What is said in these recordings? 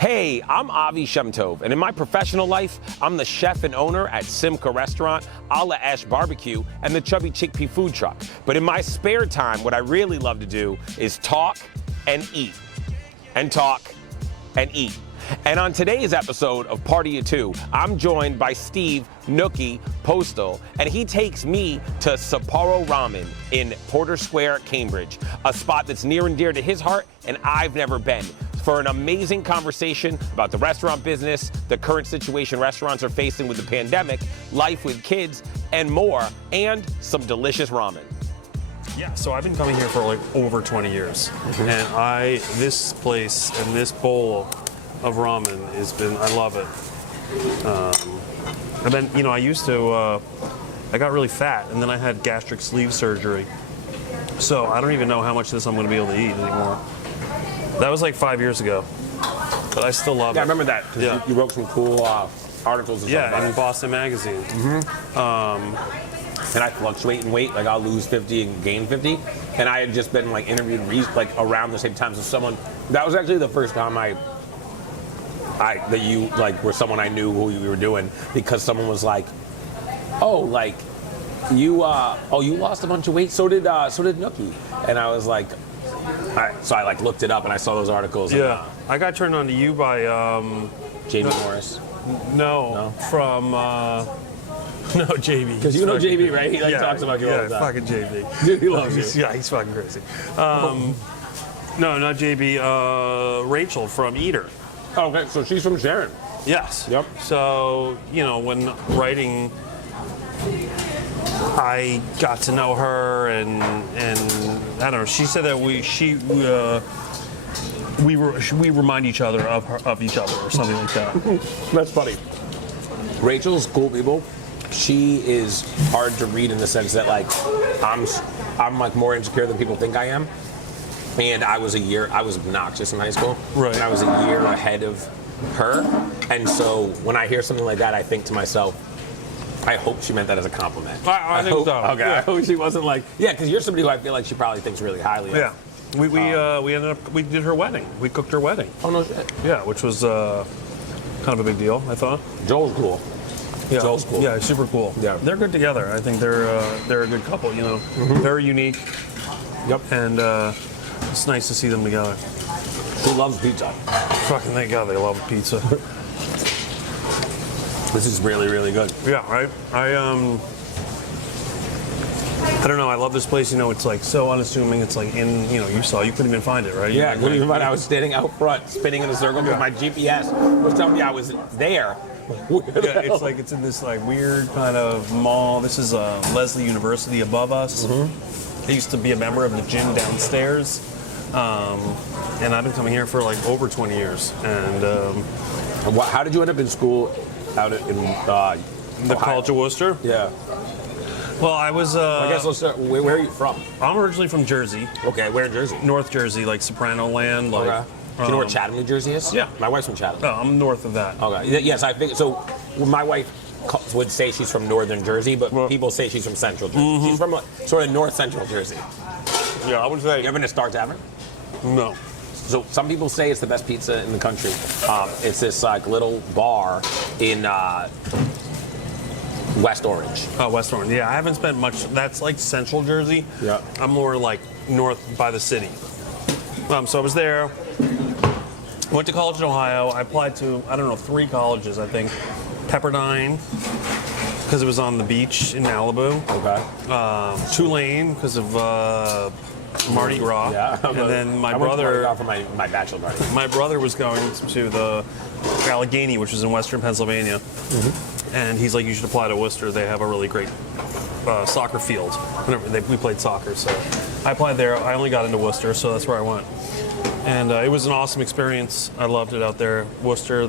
Hey, I'm Avi Shemtov, and in my professional life, I'm the chef and owner at Simca Restaurant, A La Ash Barbecue, and the Chubby Chickpea Food Truck. But in my spare time, what I really love to do is talk and eat. And talk and eat. And on today's episode of PartyOfTwo, I'm joined by Steve Nookie Postal, and he takes me to Sapporo Ramen in Porter Square, Cambridge, a spot that's near and dear to his heart, and I've never been, for an amazing conversation about the restaurant business, the current situation restaurants are facing with the pandemic, life with kids, and more, and some delicious ramen. Yeah, so I've been coming here for like over 20 years, and this place and this bowl of ramen I love it. And then, I used to, I got really fat, and then I had gastric sleeve surgery. So I don't even know how much of this I'm going to be able to eat anymore. That was like 5 years ago, but I still love it. I remember that, because you wrote some cool articles and stuff. Yeah, in Boston Magazine. And I fluctuate in weight, like I'll lose 50 and gain 50. And I had just been like interviewed like around the same time as someone. That was actually the first time that you like were someone I knew who you were doing, because someone was like, oh, like you lost a bunch of weight. So did Nookie. And I was like, so I like looked it up and I saw those articles. Yeah, and, I got turned on to you by Jamie Morris. No, from. No, JB. Because you know JB, right? He talks about you all the time. Yeah, fucking JB. Dude, he loves you. Yeah, he's fucking crazy. No, not JB. Rachel from Eater. Oh, okay, so she's from Sharon. Yes. Yep. So, when writing, I got to know her, and I don't know. She said that we remind each other of each other or something like that. That's funny. Rachel's cool people. She is hard to read in the sense that like I'm like more insecure than people think I am. And I was obnoxious in high school. Right. And I was a year ahead of her. And so when I hear something like that, I think to myself, I hope she meant that as a compliment. I think so. Okay. Yeah. I hope she wasn't like, because you're somebody who I feel like she probably thinks really highly of. Yeah. We ended up, we did her wedding. We cooked her wedding. Oh, no shit. Yeah, which was kind of a big deal, I thought. Joel's cool. Yeah. Joel's cool. Yeah, super cool. Yeah. They're good together. I think they're a good couple, Very unique. Yep. And it's nice to see them together. Who loves pizza? Fucking thank God they love pizza. This is really, really good. Yeah, right? I don't know, I love this place, it's like so unassuming. It's like you couldn't even find it, right? Yeah, I couldn't even find it. I was standing out front, spinning in a circle because my GPS was telling me I was there. Yeah, it's like it's in this like weird kind of mall. This is Lesley University above us. I used to be a member of the gym downstairs, and I've been coming here for like over 20 years. And how did you end up in school out in the College of Worcester? Yeah. Well, I was. I guess let's start. Where are you from? I'm originally from Jersey. Okay, where in Jersey? North Jersey, like Soprano land. Like, okay. Do you know where Chatham, New Jersey is? Yeah. My wife's from Chatham. No, I'm north of that. Okay. Yes, I think so. My wife would say she's from northern Jersey, but people say she's from central Jersey. She's from sort of north central Jersey. Yeah, I would say. You ever been to Star Tavern? No. So some people say it's the best pizza in the country. It's this like little bar in West Orange. Oh, West Orange. Yeah, I haven't spent much. That's like central Jersey. Yeah. I'm more like north by the city. So I was there. Went to college in Ohio. I applied to, 3 colleges, I think. Pepperdine, because it was on the beach in Malibu. Okay. Tulane, because of Mardi Gras. Yeah. And then my I went to brother. Mardi Gras for my bachelor party. My brother was going to the Allegheny, which is in western Pennsylvania. And he's like, you should apply to Worcester. They have a really great soccer field. We played soccer, so I applied there. I only got into Worcester, so that's where I went. And it was an awesome experience. I loved it out there. Worcester,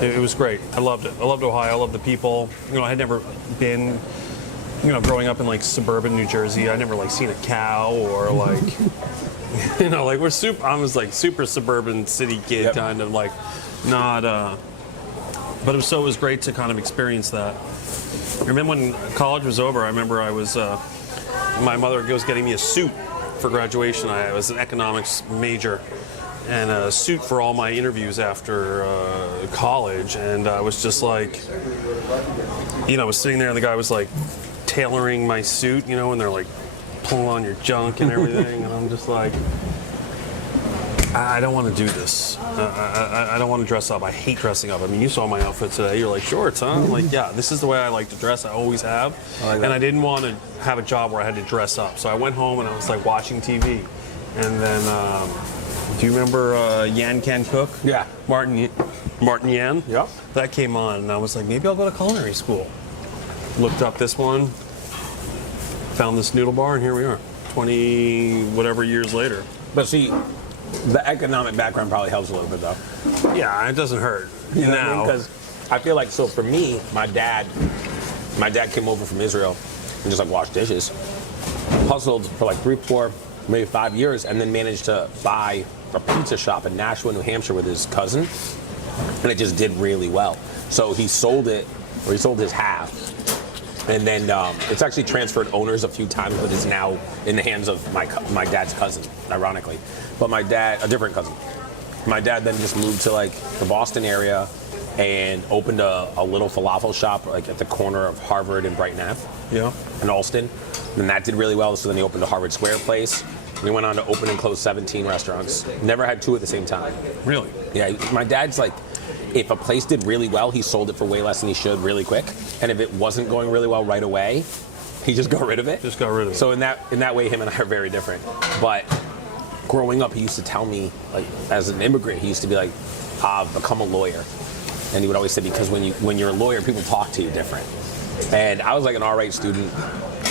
it was great. I loved it. I loved Ohio. I loved the people. I had never been, growing up in like suburban New Jersey. I never like seen a cow or like, like I was like super suburban city kid, kind of like not. But it was great to kind of experience that. I remember when college was over. I remember I was. My mother was getting me a suit for graduation. I was an economics major, and a suit for all my interviews after college, and I was just like, you know, I was sitting there and the guy was like tailoring my suit, you know, and they're like pulling on your junk and everything, and I'm just like, I don't want to do this. I don't want to dress up. I hate dressing up. I mean, you saw my outfit today. You're like, shorts, huh? I'm like, yeah, this is the way I like to dress. I always have. And I didn't want to have a job where I had to dress up. So I went home and I was like watching TV. And then, do you remember Yan Can Cook? Yeah. Martin Yan? Yep. That came on and I was like, maybe I'll go to culinary school. Looked up this one, found this noodle bar, and here we are, 20 whatever years later. But see, the economic background probably helps a little bit, though. Yeah, it doesn't hurt. You know what I mean? Because I feel like, so for me, my dad came over from Israel and just like washed dishes, hustled for like 3, 4, maybe 5 years, and then managed to buy a pizza shop in Nashua, New Hampshire with his cousin, and it just did really well. So he sold it, or he sold his half, and then it's actually transferred owners a few times, but it's now in the hands of my dad's cousin, ironically. But my dad, a different cousin. My dad then just moved to like the Boston area and opened a little falafel shop like at the corner of Harvard and Brighton Ave. Yeah. In Alston. And that did really well. So then he opened a Harvard Square place. And he went on to open and close 17 restaurants. Never had 2 at the same time. Really? Yeah, my dad's like, if a place did really well, he sold it for way less than he should really quick. And if it wasn't going really well right away, he just got rid of it. Just got rid of it. So in that way, him and I are very different. But growing up, he used to tell me, like, as an immigrant, he used to be like, become a lawyer. And he would always say, because when you're a lawyer, people talk to you different. And I was like an all right student.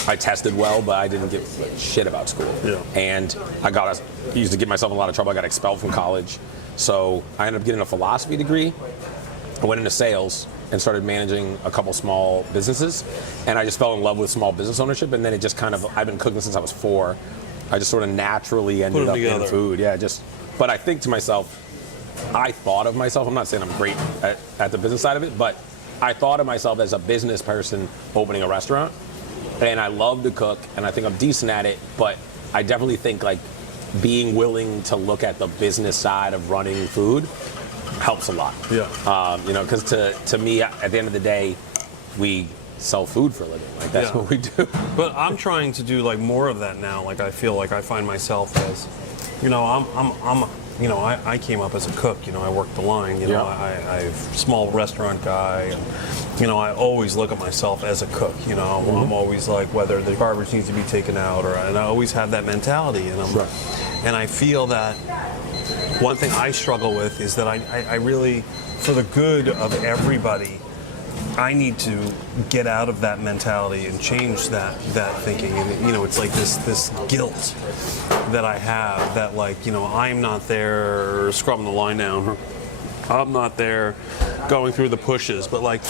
I tested well, but I didn't give shit about school. Yeah. And I used to get myself in a lot of trouble. I got expelled from college. So I ended up getting a philosophy degree. I went into sales and started managing a couple small businesses. And I just fell in love with small business ownership. And then it just kind of, I've been cooking since I was 4. I just sort of naturally ended up in food. Yeah, but I think to myself, I thought of myself, I'm not saying I'm great at the business side of it, but I thought of myself as a business person opening a restaurant. And I love to cook, and I think I'm decent at it, but I definitely think like being willing to look at the business side of running food helps a lot. Yeah. You know, because to me, at the end of the day, we sell food for a living. Like that's what we do. But I'm trying to do like more of that now. Like I feel like I find myself as, you know, I came up as a cook. You know, I worked the line. You know, I'm a small restaurant guy. And, you know, I always look at myself as a cook. You know, I'm always like whether the garbage needs to be taken out, and I always have that mentality. And and I feel that one thing I struggle with is that I really, for the good of everybody, I need to get out of that mentality and change that thinking. And you know, it's like this guilt that I have that, like, you know, I'm not there scrubbing the line down. I'm not there going through the pushes. But like,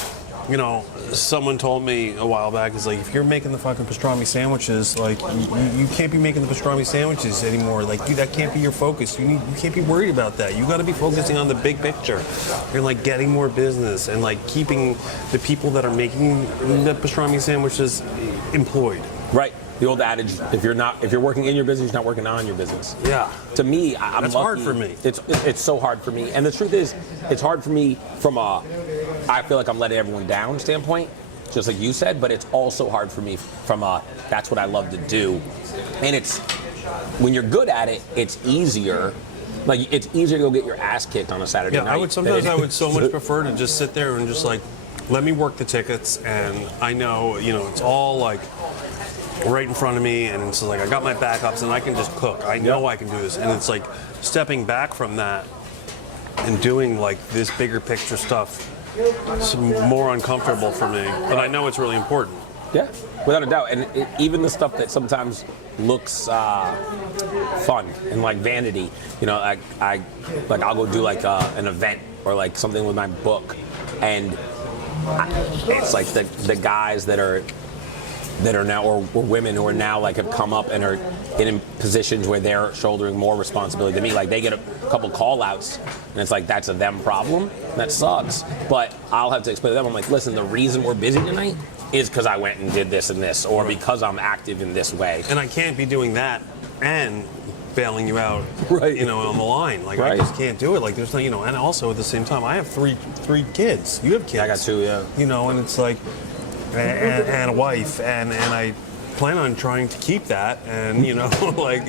you know, someone told me a while back, is like, if you're making the fucking pastrami sandwiches, like you can't be making the pastrami sandwiches anymore. Like, dude, that can't be your focus. You can't be worried about that. You got to be focusing on the big picture. You're like getting more business and like keeping the people that are making the pastrami sandwiches employed. Right. The old adage: if you're working in your business, you're not working on your business. Yeah. To me, I'm That's lucky. hard for me. It's so hard for me. And the truth is, it's hard for me from I feel like I'm letting everyone down standpoint, just like you said, but it's also hard for me from that's what I love to do. And it's, when you're good at it, it's easier. Like, it's easier to go get your ass kicked on a Saturday night. I would so much prefer to just sit there and just like, let me work the tickets, and I know, you know, it's all like right in front of me, and it's like I got my backups and I can just cook. I know I can do this. And it's like stepping back from that and doing like this bigger picture stuff. It's more uncomfortable for me, but I know it's really important. Yeah, without a doubt. And even the stuff that sometimes looks fun and like vanity, you know, I'll go do like an event or like something with my book, and it's like the guys that are now, or women who are now like have come up and are in positions where they're shouldering more responsibility than me. Like, they get a couple call outs and it's like, that's a them problem. That sucks. But I'll have to explain to them, I'm like, listen, the reason we're busy tonight is because I went and did this and this, or because I'm active in this way. And I can't be doing that and bailing you out, Right. you know, on the line. Like, Right. I just can't do it. Like, there's no, you know, and also at the same time, I have three kids. You have kids. I got 2, yeah. You know, and it's like, and a wife, and I plan on trying to keep that, and, you know, like.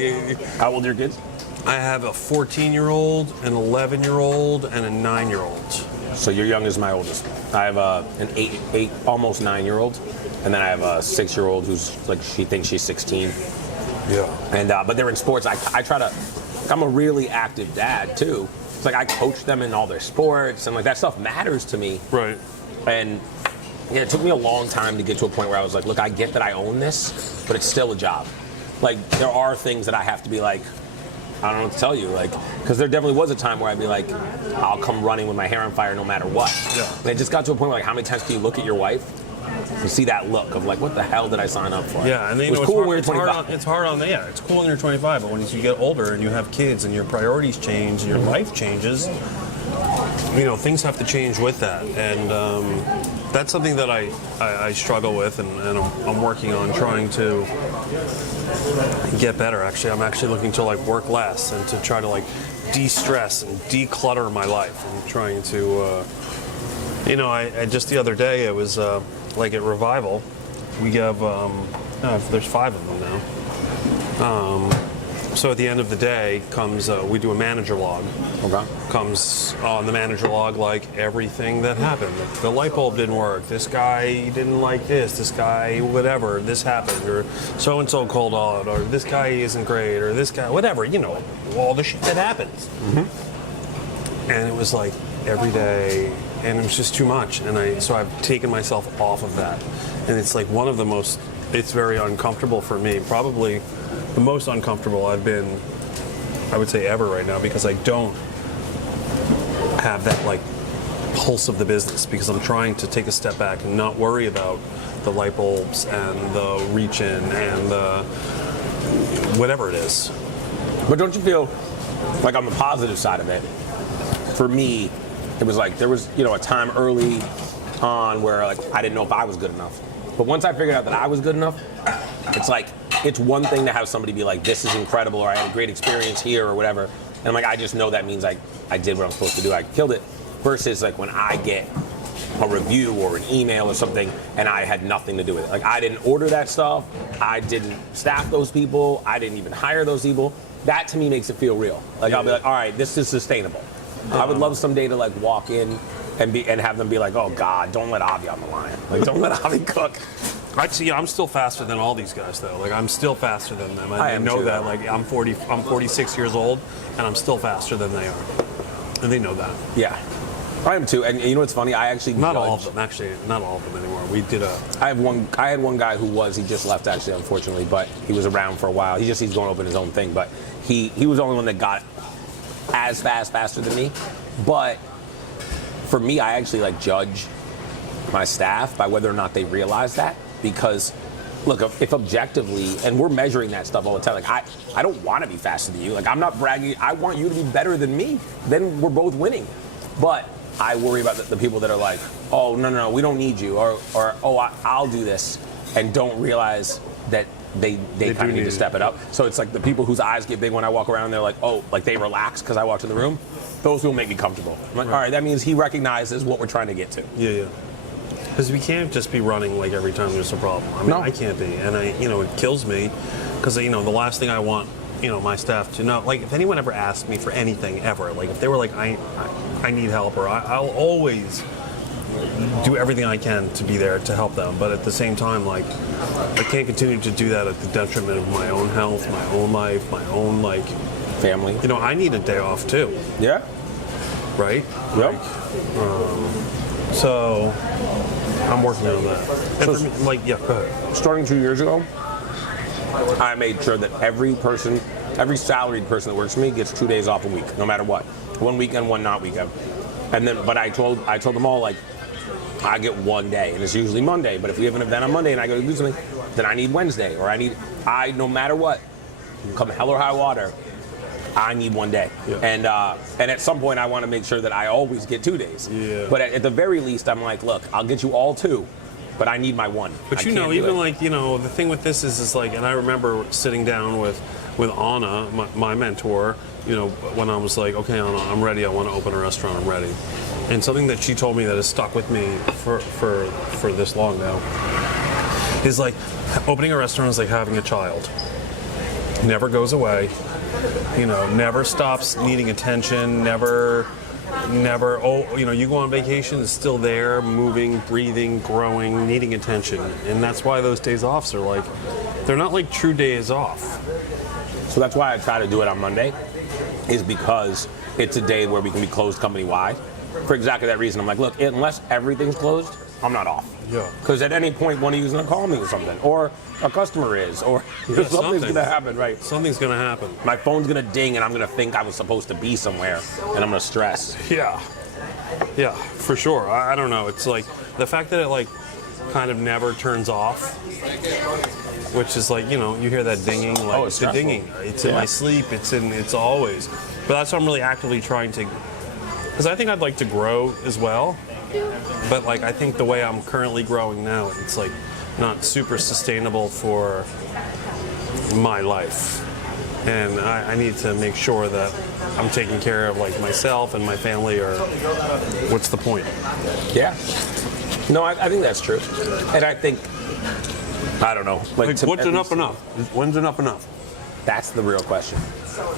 How old are your kids? I have a 14-year-old, an 11-year-old, and a 9-year-old. So your youngest is my oldest. I have an 8, almost 9-year-old, and then I have a 6-year-old who's like, she thinks she's 16. Yeah. And but they're in sports. I try to. I'm a really active dad too. It's like I coach them in all their sports, and like that stuff matters to me. Right. And yeah, it took me a long time to get to a point where I was like, look, I get that I own this, but it's still a job. Like there are things that I have to be like, I don't know what to tell you, like, because there definitely was a time where I'd be like, I'll come running with my hair on fire no matter what. Yeah. And it just got to a point where like, how many times can you look at your wife and see that look of like, what the hell did I sign up for? Yeah, and then, it was it's cool hard, when it's you're hard 25. on, it's hard on the, yeah, it's cool when you're 25, but when you get older and you have kids and your priorities change and your life changes, you know, things have to change with that. And that's something that I struggle with, and I'm working on trying to get better. Actually, I'm actually looking to like work less and to try to like de-stress and declutter my life. I'm trying to, you know, I just the other day it was like at Revival, we have there's 5 of them now. So at the end of the day comes we do a manager log. Okay. Comes on the manager log like everything that happened. The light bulb didn't work. This guy didn't like this. This guy whatever. This happened, or so and so called out, or this guy isn't great, or this guy whatever. You know, all the shit that happens. Mm-hmm. And it was like every day, and it was just too much. And so I've taken myself off of that, and it's like one of the most. It's very uncomfortable for me. Probably the most uncomfortable I've been, I would say, ever right now, because I don't have that like pulse of the business, because I'm trying to take a step back and not worry about the light bulbs and the reach in and the whatever it is. But don't you feel like on the positive side of it, for me, it was like there was, you know, a time early on where like I didn't know if I was good enough. But once I figured out that I was good enough, it's like, it's one thing to have somebody be like, this is incredible, or I had a great experience here, or whatever. And I'm like, I just know that means I did what I'm supposed to do, I killed it. Versus like when I get a review or an email or something and I had nothing to do with it. Like I didn't order that stuff, I didn't staff those people, I didn't even hire those people. That to me makes it feel real. Like I'll be like, all right, this is sustainable. I would love someday to like walk in and have them be like, oh God, don't let Avi on the line. Like don't let Avi cook. I'm still faster than all these guys though. Like I'm still faster than them. I know too. that. Like I'm 46 years old and I'm still faster than they are. And they know that. Yeah. I am too. And you know what's funny? I actually not all of them anymore. We did I had one guy he just left actually, unfortunately, but he was around for a while. He's going to open his own thing, but he was the only one that got as faster than me. But for me, I actually like judge my staff by whether or not they realize that, because look, if objectively, and we're measuring that stuff all the time, like I don't want to be faster than you. Like I'm not bragging. I want you to be better than me. Then we're both winning. But I worry about the people that are like, oh no, we don't need you, or oh I'll do this, and don't realize that they kind of need to step it up. So it's like the people whose eyes get big when I walk around, they're like, oh, like they relax because I walked in the room. Those will make me comfortable. I'm like, all right, that means he recognizes what we're trying to get to. Yeah. Because we can't just be running like every time there's a problem. I mean, No. I can't be, and it kills me, because the last thing I want, my staff to know, like if anyone ever asked me for anything ever, like if they were like, I need help, or I'll always do everything I can to be there to help them. But at the same time, like I can't continue to do that at the detriment of my own health, my own life, my own like family. I need a day off too. Yeah. Right. Yep. So I'm working on that. And for me, go ahead. Starting 2 years ago, I made sure that every salaried person that works for me gets 2 days off a week, no matter what. 1 weekend, one not weekend. And then, but I told them all, like, I get 1 day, and it's usually Monday. But if we have an event on Monday and I go to do something, then I need Wednesday, or no matter what, come hell or high water, I need 1 day. Yeah. And at some point I want to make sure that I always get 2 days. Yeah. But at the very least, I'm like, look, I'll get you all 2, but I need my 1. But even like, the thing with this is like, and I remember sitting down with with Anna, my mentor, you know, when I was like, okay, Anna, I'm ready. I want to open a restaurant. I'm ready. And something that she told me that has stuck with me for this long now is like opening a restaurant is like having a child. Never goes away. You know, never stops needing attention. Never. Oh, you know, you go on vacation, it's still there, moving, breathing, growing, needing attention, and that's why those days offs are like, they're not like true days off. So that's why I try to do it on Monday, is because it's a day where we can be closed company-wide. For exactly that reason, I'm like, look, unless everything's closed, I'm not off. Yeah. Because at any point, one of you is going to call me or something, or a customer is, or something's going to happen, right? Something's going to happen. My phone's going to ding, and I'm going to think I was supposed to be somewhere, and I'm going to stress. Yeah, for sure. I don't know. It's like the fact that it like kind of never turns off, which is like, you know, you hear that dinging, like it's the stressful. dinging. It's in my sleep. It's always. But that's what I'm really actively trying to, because I think I'd like to grow as well. But like I think the way I'm currently growing now, it's like not super sustainable for my life. And I need to make sure that I'm taking care of like myself and my family, or what's the point? Yeah. No, I think that's true. And I think, I don't know. Like what's enough enough? When's enough enough? That's the real question.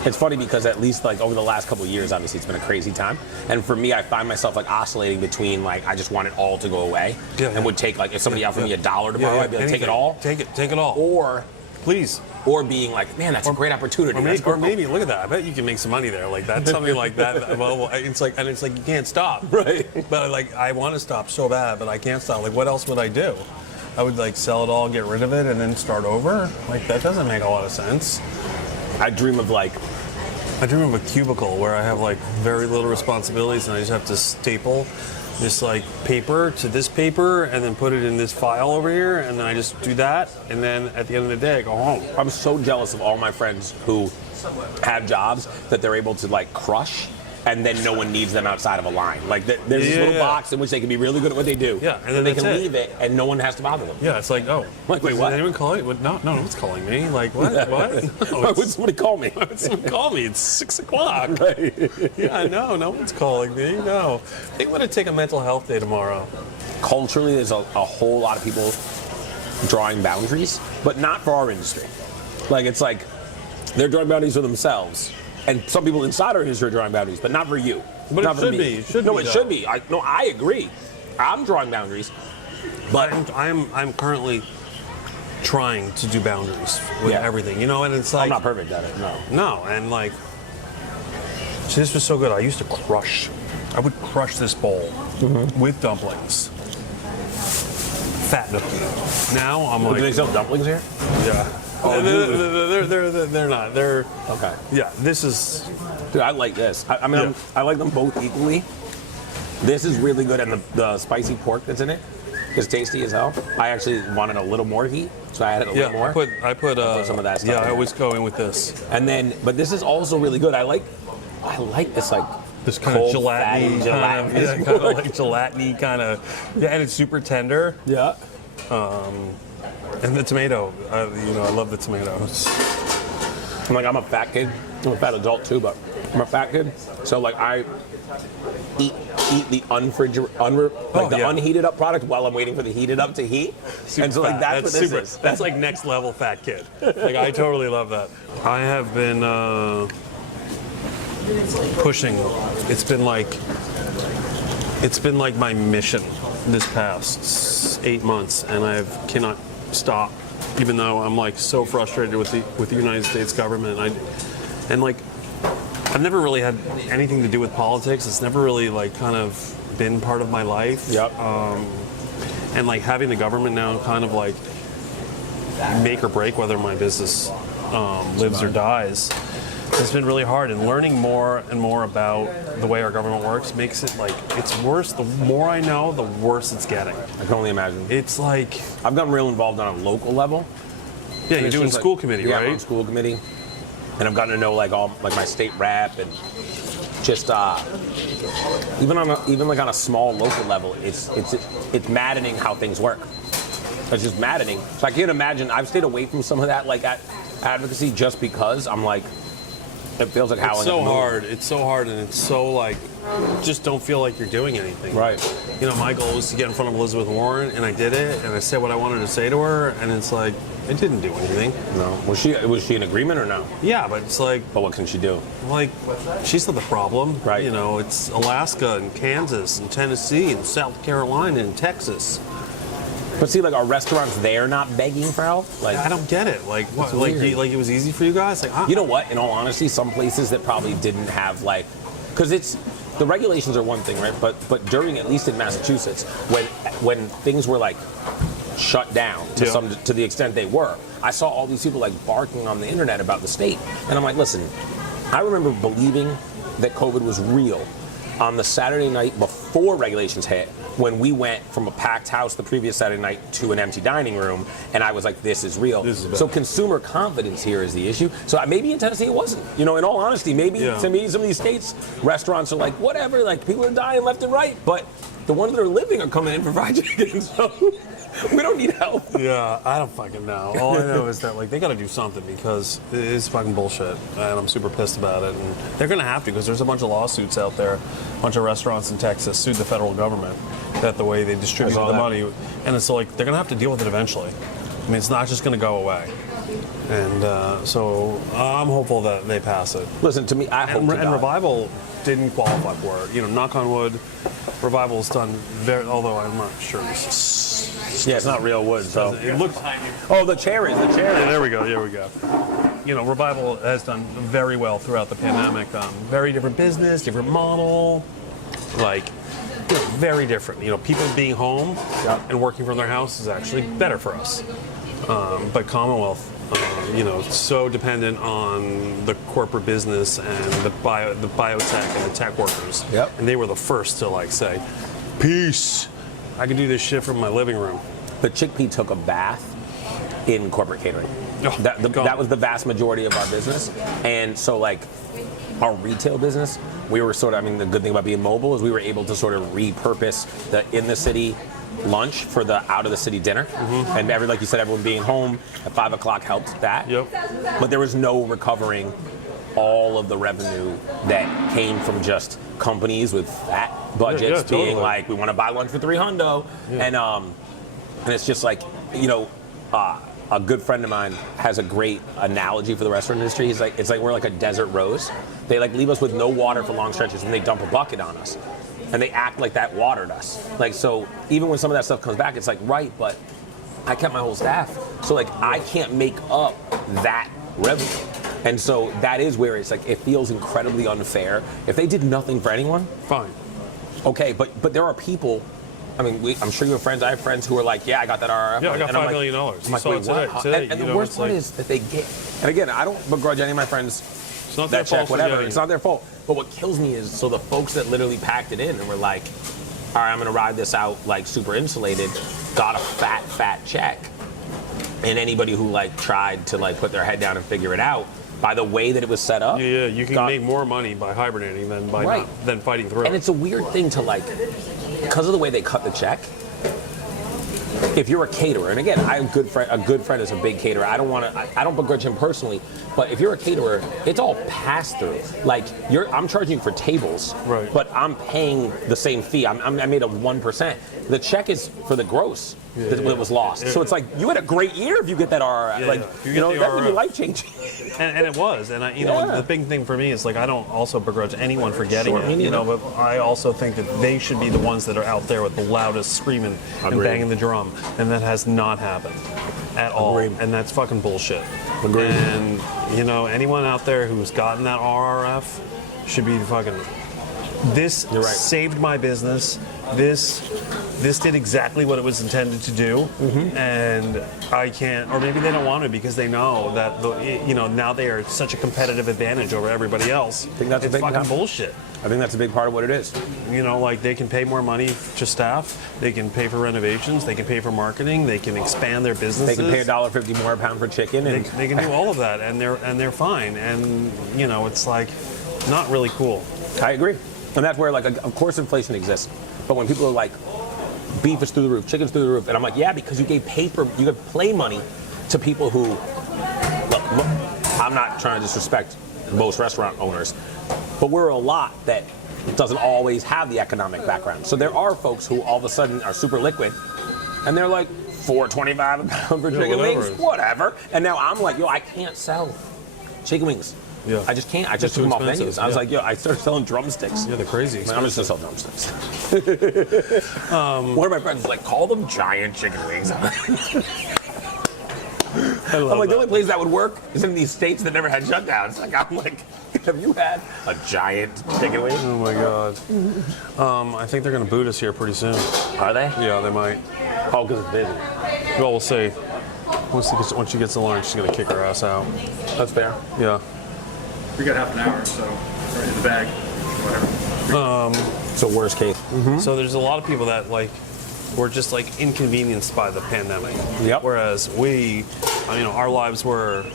It's funny because at least like over the last couple of years, obviously it's been a crazy time. And for me, I find myself like oscillating between like, I just want it all to go away. And would take like, if somebody offered me $1 tomorrow, I'd be like, take it all. Take it all. Or, please. Or being like, man, that's a great opportunity. Or maybe, look at that. I bet you can make some money there. Like that's something like that. Well, it's like you can't stop. Right. But like, I want to stop so bad, but I can't stop. Like, what else would I do? I would like sell it all, get rid of it, and then start over. Like that doesn't make a lot of sense. I dream of a cubicle where I have like very little responsibilities, and I just have to staple this like paper to this paper and then put it in this file over here, and then I just do that, and then at the end of the day I go home. I'm so jealous of all my friends who have jobs that they're able to like crush, and then no one needs them outside of a line. Like there's this little box in which they can be really good at what they do. Yeah, and then they can leave it, and no one has to bother them. Yeah, it's like, oh, like, wait, what? Is anyone calling? No, no one's calling me. Like, what? What? Why would somebody call me? Why would someone call me? It's 6 o'clock. Right. Yeah, no one's calling me. No. I think I'm gonna take a mental health day tomorrow. Culturally, there's a whole lot of people drawing boundaries, but not for our industry. Like, it's like they're drawing boundaries for themselves. And some people inside our industry are drawing boundaries, but not for you. But not it for should me. be. It should no, be, it though. should be. I agree. I'm drawing boundaries, but I'm currently trying to do boundaries with everything, you know, and it's like I'm not perfect at it. No. No, and like, see, this was so good. I used to crush. I would crush this bowl with dumplings. Fat Nookie. Now I'm like, Do they sell dumplings here? yeah. Oh, they're not. They're okay. Yeah, this is. Dude, I like this. I mean, I like them both equally. This is really good, and the spicy pork that's in it is tasty as hell. I actually wanted a little more heat, so I added a little more. I put some of that stuff. Yeah, in I always there. go in with this. And then, but this is also really good. I like this like This kind cold, of fatty, gelatinous, kind of like gelatiny kind of. Yeah, and it's super tender. Yeah. And the tomato, I love the tomatoes. I'm a fat kid. I'm a fat adult too, but I'm a fat kid. So like I eat the unheated up product while I'm waiting for the heated up to heat. Super and so like fat. that's what this super, is. That's like next level fat kid. Like I totally love that. I have been pushing. It's been like my mission this past 8 months, and I cannot stop, even though I'm like so frustrated with the United States government. I've never really had anything to do with politics. It's never really like kind of been part of my life. Yep. And like having the government now kind of like make or break whether my business lives or dies. It's been really hard, and learning more and more about the way our government works makes it like it's worse. The more I know, the worse it's getting. I can only imagine. It's like I've gotten real involved on a local level. Yeah, you're doing school committee, yeah, right? I'm on school committee, and I've gotten to know like all like my state rep and just even on a small local level, it's maddening how things work. It's just maddening. So I can't imagine. I've stayed away from some of that like Advocacy just because I'm like, it feels like howling. It's so hard. It's so hard, and it's so like, just don't feel like you're doing anything. Right. You know, my goal was to get in front of Elizabeth Warren, and I did it, and I said what I wanted to say to her, and it's like, it didn't do anything. No. Was she in agreement or no? Yeah, but it's like, But what can she do? like, she's not the problem. Right. You know, it's Alaska and Kansas and Tennessee and South Carolina and Texas. But see, like, are restaurants there not begging for help? Like, I don't get it. Like, what? weird. Like it was easy for you guys? Like, you know what? In all honesty, some places that probably didn't have like, because it's the regulations are one thing, right? But during, at least in Massachusetts, when things were like shut down to the extent they were, I saw all these people like barking on the internet about the state, and I'm like, listen, I remember believing that COVID was real on the Saturday night before regulations hit, when we went from a packed house the previous Saturday night to an empty dining room, and I was like, this is real. So consumer confidence here is the issue. So maybe in Tennessee it wasn't. You know, in all honesty, maybe some of these states, restaurants are like, whatever, like people are dying left and right, but the ones that are living are coming in for fried chicken, so we don't need help. Yeah, I don't fucking know. All I know is that like they got to do something because it's fucking bullshit, and I'm super pissed about it. And they're gonna have to because there's a bunch of lawsuits out there. A bunch of restaurants in Texas sued the federal government that the way they distributed the money, and it's like they're gonna have to deal with it eventually. I mean, it's not just gonna go away. And so I'm hopeful that they pass it. Listen, to me, I hope to And Revival didn't qualify for it. You know, knock on wood, Revival's done very, although I'm not sure this is. Yeah, it's not real wood, so. It looks. Oh, the chair is. Yeah, there we go. You know, Revival has done very well throughout the pandemic. Very different business, different model, like, you know, very different. You know, people being home and working from their house is actually better for us. But Commonwealth, you know, so dependent on the corporate business and the biotech and the tech workers. Yep. And they were the first to like say, peace. I can do this shit from my living room. The chickpea took a bath in corporate catering. Oh, That was the vast majority of our business. And so, like, our retail business, we were sort of, I mean, the good thing about being mobile is we were able to sort of repurpose the in-the-city lunch for the out-of-the-city dinner. And like you said, everyone being home at 5 o'clock helped that. Yep. But there was no recovering all of the revenue that came from just companies with fat budgets being like, we want to buy lunch for $300. And it's just like, you know, a good friend of mine has a great analogy for the restaurant industry. He's like, it's like we're like a desert rose. They like leave us with no water for long stretches and they dump a bucket on us. And they act like that watered us. Like, so even when some of that stuff comes back, it's like, right, but I kept my whole staff. So like, I can't make up that revenue. And so that is where it's like, it feels incredibly unfair. If they did nothing for anyone, fine. Okay, but there are people, I mean, I'm sure you have friends, I have friends who are like, yeah, I got that RRF. Yeah, I got $5 million. I'm like, wait, what? And the worst part is that they get, and again, I don't begrudge any of my friends it's not that their check, fault whatever, it's not their fault. But what kills me is, so the folks that literally packed it in and were like, all right, I'm gonna ride this out like super insulated, got a fat check. And anybody who like tried to like put their head down and figure it out, by the way that it was set up. Yeah, you can make more money by hibernating than by than fighting through. And it's a weird thing to like, because of the way they cut the check. If you're a caterer, and again, a good friend is a big caterer. I don't begrudge him personally, but if you're a caterer, it's all pass through. Like I'm charging for tables, right, but I'm paying the same fee. I made a 1%. The check is for the gross that was lost. Yeah. So it's like you had a great year if you get that RRF. Yeah, like you know, that would be life changing. And it was, and you know, the big thing for me is like I don't also begrudge anyone for getting it, you know, but I also think that they should be the ones that are out there with the loudest screaming and banging the drum, and that has not happened at all, and that's fucking bullshit. Agreed. And you know, anyone out there who's gotten that RRF should be fucking. This saved my business. This did exactly what it was intended to do, and I can't, or maybe they don't want to because they know that now they are such a competitive advantage over everybody else. I think that's it's fucking bullshit. I think that's a big part of what it is. You know, like they can pay more money to staff, they can pay for renovations, they can pay for marketing, they can expand their businesses. They can pay $1.50 more a pound for chicken, and they can do all of that, and they're fine. And you know, it's like not really cool. I agree, and that's where like of course inflation exists, but when people are like, beef is through the roof, chicken's through the roof. And I'm like, yeah, because you gave play money to people who, look, I'm not trying to disrespect most restaurant owners, but we're a lot that doesn't always have the economic background. So there are folks who all of a sudden are super liquid, and they're like, $4.25 a pound for chicken wings, whatever. And now I'm like, yo, I can't sell chicken wings. Yeah. I just can't. I just took them off menus. I was like, yo, I started selling drumsticks. Yeah, they're crazy. I'm just gonna sell drumsticks. One of my friends was like, call them giant chicken wings. I'm like, the only place that would work is in these states that never had shutdowns. Like, I'm like, have you had a giant chicken wing? Oh my God. I think they're gonna boot us here pretty soon. Are they? Yeah, they might. Oh, because it's busy. Well, we'll see. Once she gets to lunch, she's gonna kick her ass out. That's fair. Yeah. We got half an hour, so right in the bag, whatever. So worst case. So there's a lot of people that like were just like inconvenienced by the pandemic. Yep. Whereas we, our lives were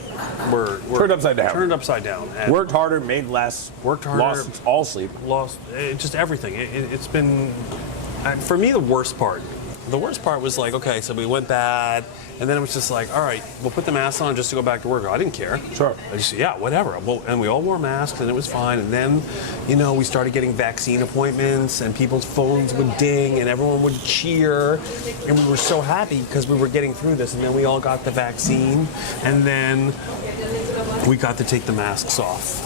Turned upside down. Turned upside down. And Worked harder, made less. Worked harder. Lost all sleep. Lost just everything. It's been, for me, the worst part. The worst part was like, okay, so we went bad, and then it was just like, all right, we'll put the mask on just to go back to work. I didn't care. Sure. I just, yeah, whatever. Well, and we all wore masks, and it was fine. And then, we started getting vaccine appointments, and people's phones would ding, and everyone would cheer, and we were so happy because we were getting through this. And then we all got the vaccine, and then we got to take the masks off.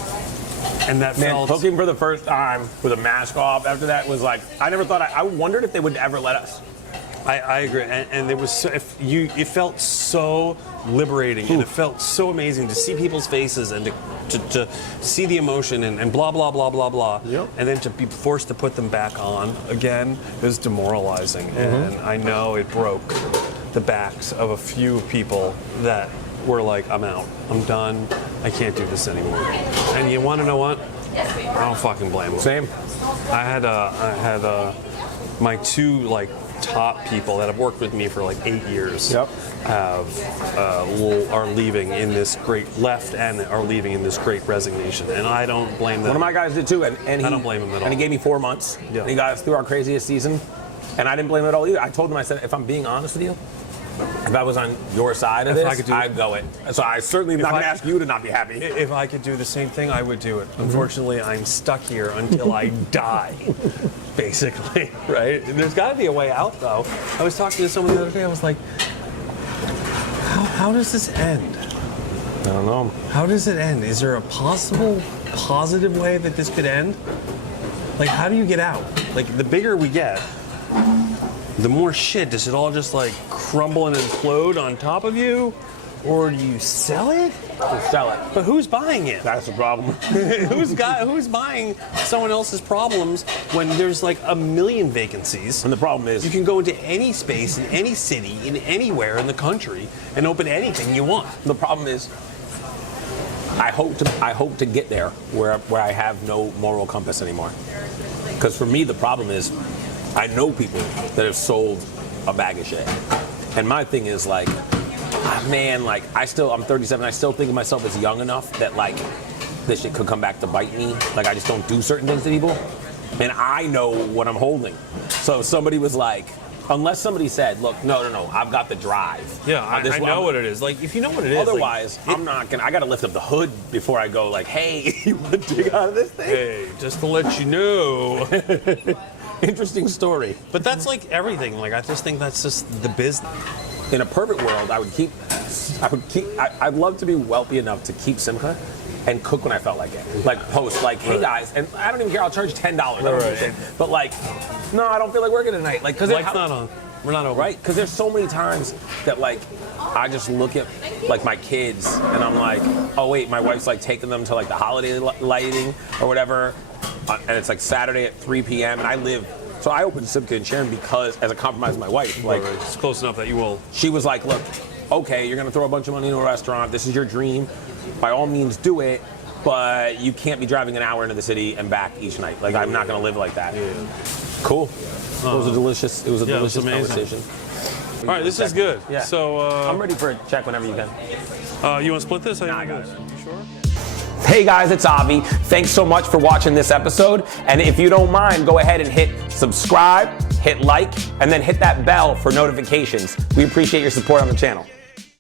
And that felt... cooking for the first time with a mask off after that was like, I never thought, I wondered if they would ever let us. I agree, and it was so, it felt so liberating, and it felt so amazing to see people's faces and to see the emotion and blah blah blah blah blah, and then to be forced to put them back on again was demoralizing, and I know it broke the backs of a few people that were like, I'm out, I'm done, I can't do this anymore. And you want to know what? I don't fucking blame them. Same. I had my two top people that have worked with me for 8 years are leaving in this great are leaving in this great resignation, and I don't blame them. One of my guys did too, and I don't blame him at all. And he gave me 4 months, and he got us through our craziest season, and I didn't blame him at all either. I told him, I said, if I'm being honest with you, if I was on your side of this, I'd go it. So I certainly am not going to ask you to not be happy. If I could do the same thing, I would do it. Unfortunately, I'm stuck here until I die, basically, right? There's got to be a way out, though. I was talking to someone the other day, I was like, how does this end? I don't know. How does it end? Is there a possible positive way that this could end? How do you get out? The bigger we get, the more shit, does it all just crumble and implode on top of you? Or do you sell it? Sell it. But who's buying it? That's the problem. Who's buying someone else's problems when there's a million vacancies? And the problem is, you can go into any space in any city, in anywhere in the country, and open anything you want. The problem is, I hope to get there where I have no moral compass anymore. Because for me, the problem is, I know people that have sold a bag of shit. And my thing is I'm 37, I still think of myself as young enough that this shit could come back to bite me. I just don't do certain things to people. And I know what I'm holding. So if somebody was unless somebody said, look, no, I've got the drive. Yeah, I know what it is. If you know what it is. Otherwise, I'm not gonna, I gotta lift up the hood before I go hey, you wanna dig out of this thing? Hey, just to let you know. Interesting story. But that's everything. I just think that's just the business. In a perfect world, I'd love to be wealthy enough to keep Simca and cook when I felt like it. Post, hey guys, and I don't even care, I'll charge $10. Right. But no, I don't feel like working tonight. Cause Light's not on. We're not over. Right? Because there's so many times that I just look at my kids and I'm oh wait, my wife's taking them to the holiday lighting or whatever. And it's Saturday at 3 p.m. and I opened Simca and Sharon because, as a compromise with my wife, it's close enough that you will. She was look, okay, you're gonna throw a bunch of money into a restaurant. This is your dream. By all means, do it. But you can't be driving an hour into the city and back each night. I'm not gonna live like that. Yeah. Cool. It was a delicious conversation. All right, this is good. Yeah. So I'm ready for a check whenever you can. You want to split this? Nah, I got it. You sure? Hey guys, it's Avi. Thanks so much for watching this episode. And if you don't mind, go ahead and hit subscribe, hit like, and then hit that bell for notifications. We appreciate your support on the channel.